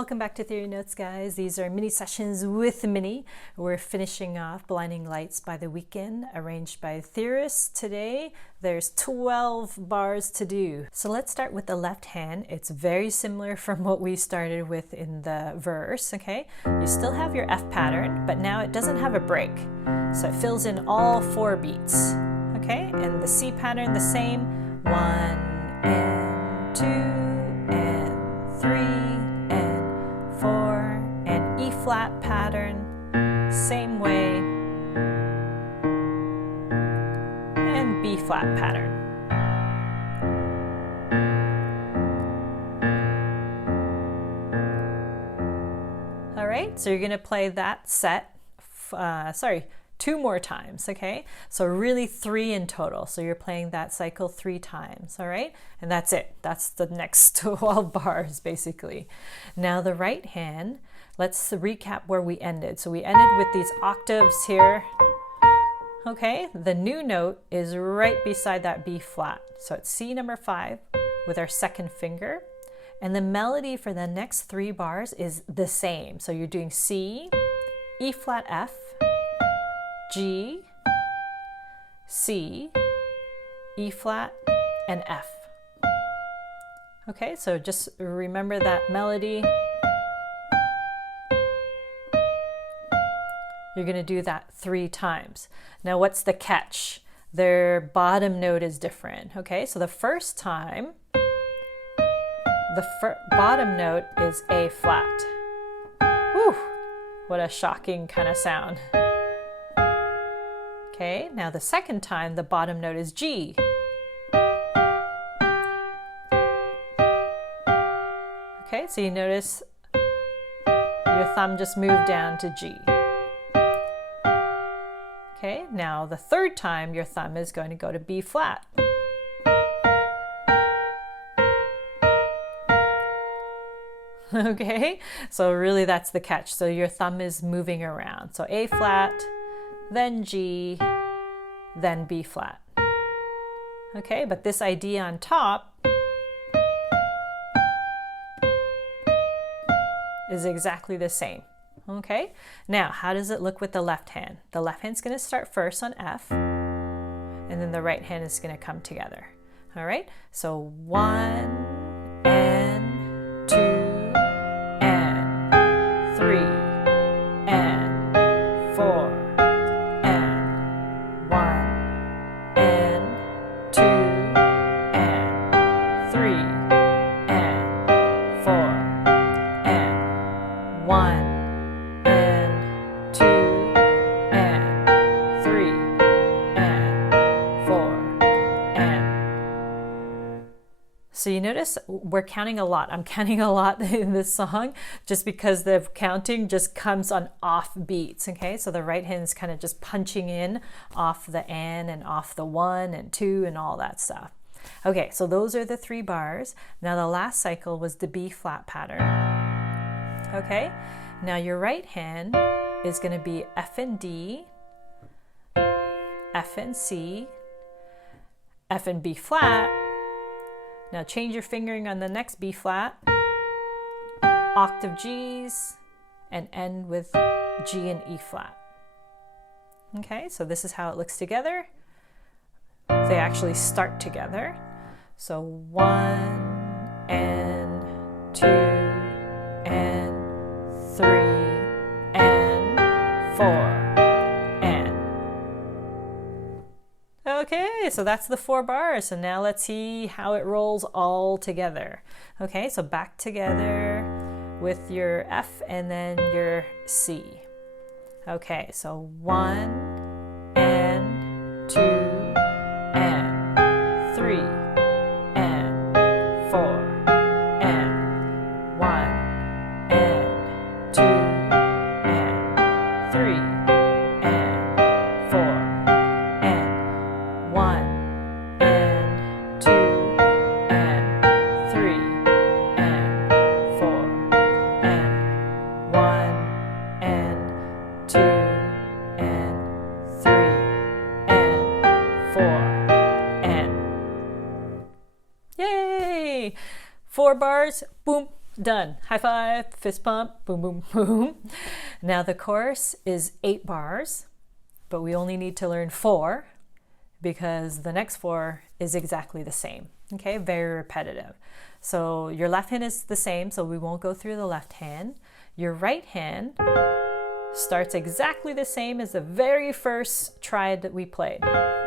Welcome back to Theory Notes, guys. These are mini sessions with Minnie. We're finishing off Blinding Lights by The Weeknd, arranged by theorists. Today, there's 12 bars to do. So let's start with the left hand. It's very similar from what we started with in the verse, okay? You still have your F pattern, but now it doesn't have a break. So it fills in all 4 beats, okay? And the C pattern, the same. 1 and 2 and 3. Flat pattern, same way, and B flat pattern. All right, so you're going to play that set, 2 more times, okay? So really 3 in total. So you're playing that cycle 3 times, all right? And that's it. That's the next 12 bars, basically. Now the right hand, let's recap where we ended. So we ended with these octaves here. Okay, the new note is right beside that B flat. So it's C number 5 with our second finger. And the melody for the next 3 bars is the same. So you're doing C, E flat F, G, C, E flat, and F. Okay, so just remember that melody. You're going to do that 3 times. Now, what's the catch? Their bottom note is different. Okay, so the first time, the bottom note is A flat. Whew, what a shocking kind of sound. Okay, now the second time, the bottom note is G. Okay, so you notice your thumb just moved down to G. Okay, now the third time your thumb is going to go to B flat. Okay, so really that's the catch. So your thumb is moving around. So A flat, then G, then B flat. Okay, but this idea on top is exactly the same. Okay, now how does it look with the left hand? The left hand's going to start first on F, and then the right hand is going to come together. All right, so 1 and 2 and 3 and 4 and 1 and 2 and 3 and 4 and 1. So you notice we're counting a lot. I'm counting a lot in this song just because the counting just comes on off beats, okay? So the right hand is kind of just punching in off the N and off the 1 and 2 and all that stuff. Okay, so those are the 3 bars. Now the last cycle was the B flat pattern. Okay, now your right hand is going to be F and D, F and C, F and B flat. Now change your fingering on the next B flat, octave Gs, and end with G and E flat. Okay, so this is how it looks together. They actually start together. So 1 and 2 and 3 and 4. Okay, so that's the 4 bars. So now let's see how it rolls all together. Okay, so back together with your F and then your C. Okay, so 1 and 2 and 3 and 4 and 1 and 2 and 3 and 4. 1 and 2 and 3 and 4 and 1 and 2 and 3 and 4 and yay! 4 bars, boom, Done. High five, fist pump, boom, boom, boom. Now the chorus is 8 bars, but we only need to learn 4 because the next 4 is exactly the same. Okay, very repetitive. So your left hand is the same, so we won't go through the left hand. Your right hand starts exactly the same as the very first triad that we played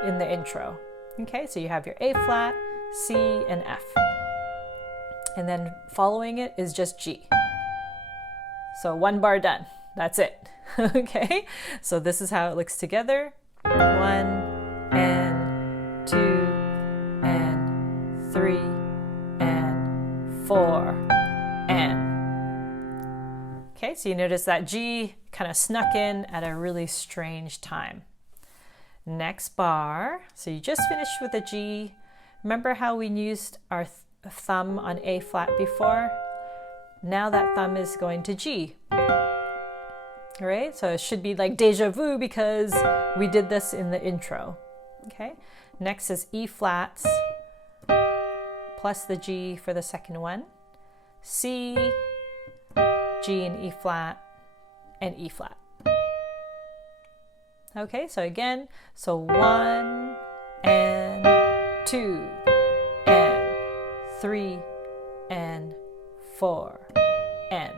in the intro. Okay, so you have your A flat, C, and F. And then following it is just G. So 1 bar done. That's it. Okay, so this is how it looks together. 1 and 2 and 3 and 4 and. Okay, so you notice that G kind of snuck in at a really strange time. Next bar, so you just finished with a G. Remember how we used our thumb on A flat before? Now that thumb is going to G. All right, so it should be like deja vu because we did this in the intro. Okay, next is E flats plus the G for the second one. C, G and E flat, and E flat. Okay, so again, so 1 and 2 and 3 and 4 and.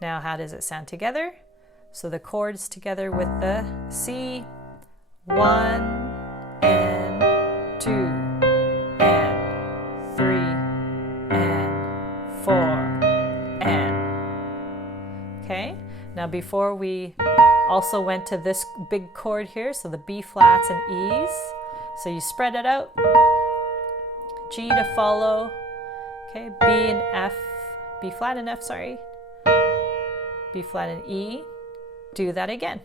Now how does it sound together? So the chords together with the C, 1 and 2 and 3 and 4 and. Okay, now before we also went to this big chord here, so the B flats and E's. So you spread it out, G to follow, okay, B and F, B flat and F, sorry, B flat and E. Do that again.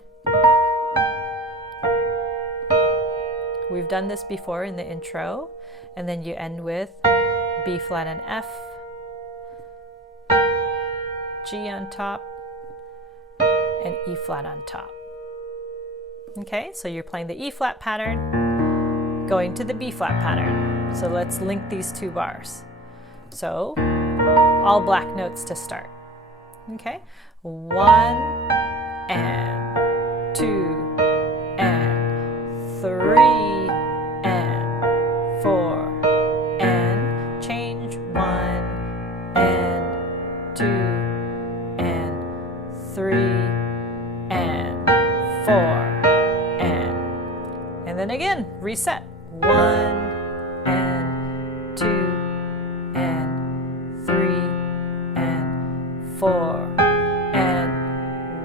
We've done this before in the intro, and then you end with B flat and F, G on top, and E flat on top. Okay, so you're playing the E flat pattern, going to the B flat pattern. So let's link these 2 bars. So all black notes to start. Okay, 1 and 2 and 3 and 4 and change 1 and 2 and 3 and 4 and then again reset 1 and 2 and 3 and 4 and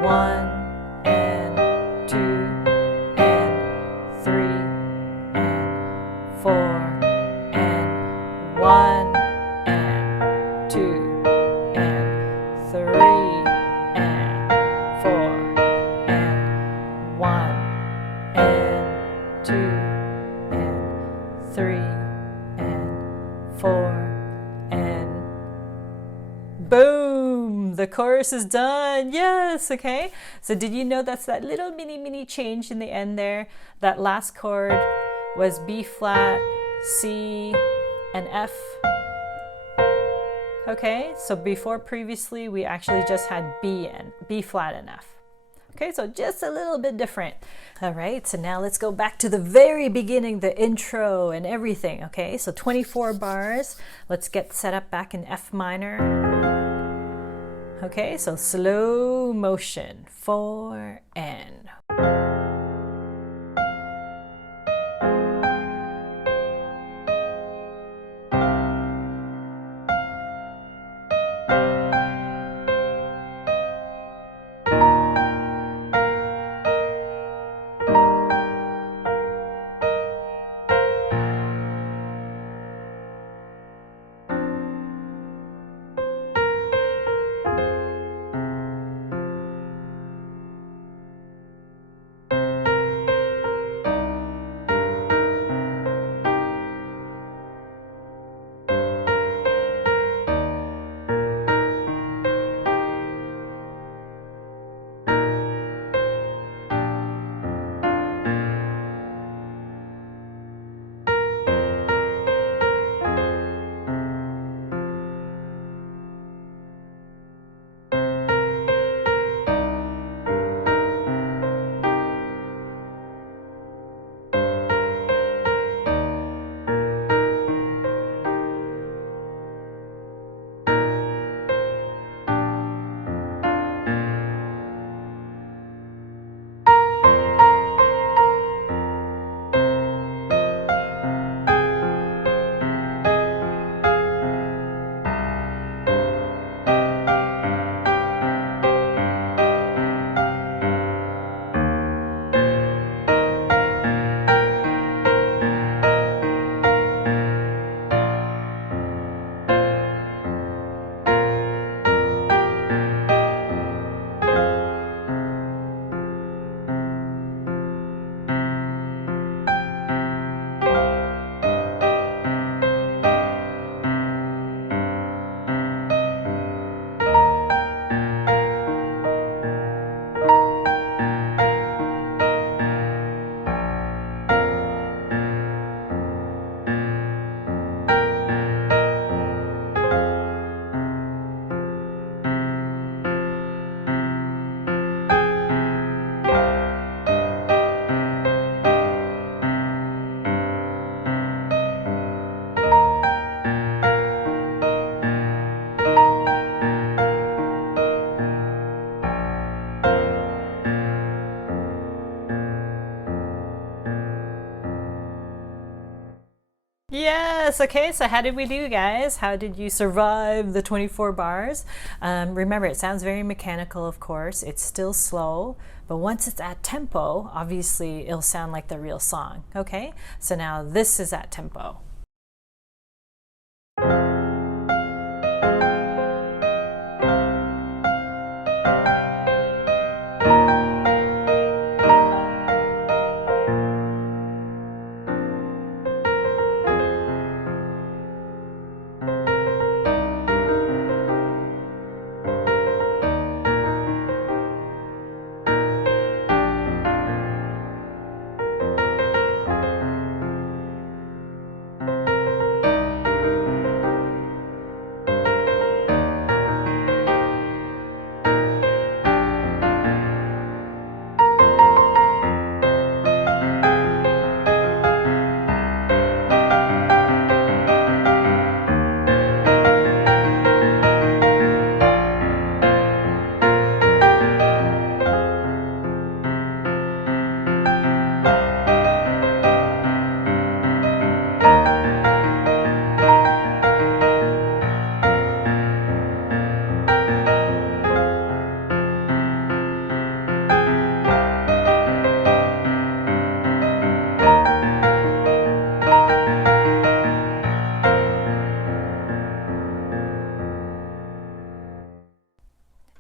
1 and 2 and 3 and 4 and 1 and 2 and 3 and 4 and 1 and 2 and 3 and 4 and boom! The chorus is done. Yes, okay. So did you know that's that little mini change in the end there? That last chord was B flat, C, and F. Okay, so before previously we actually just had B flat and F. Okay, so just a little bit different. All right, so now let's go back to the very beginning, the intro and everything. Okay, so 24 bars. Let's get set up back in F minor. Okay, so slow motion, 4 and. Yes, okay, so how did we do, guys? How did you survive the 24 bars? Remember, it sounds very mechanical, of course. It's still slow, but once it's at tempo, obviously it'll sound like the real song, okay? So now this is at tempo.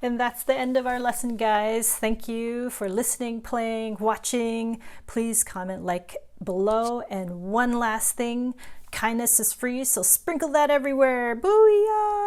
And that's the end of our lesson, guys. Thank you for listening, playing, watching. Please comment, like below. And one last thing, kindness is free, so sprinkle that everywhere. Booyah!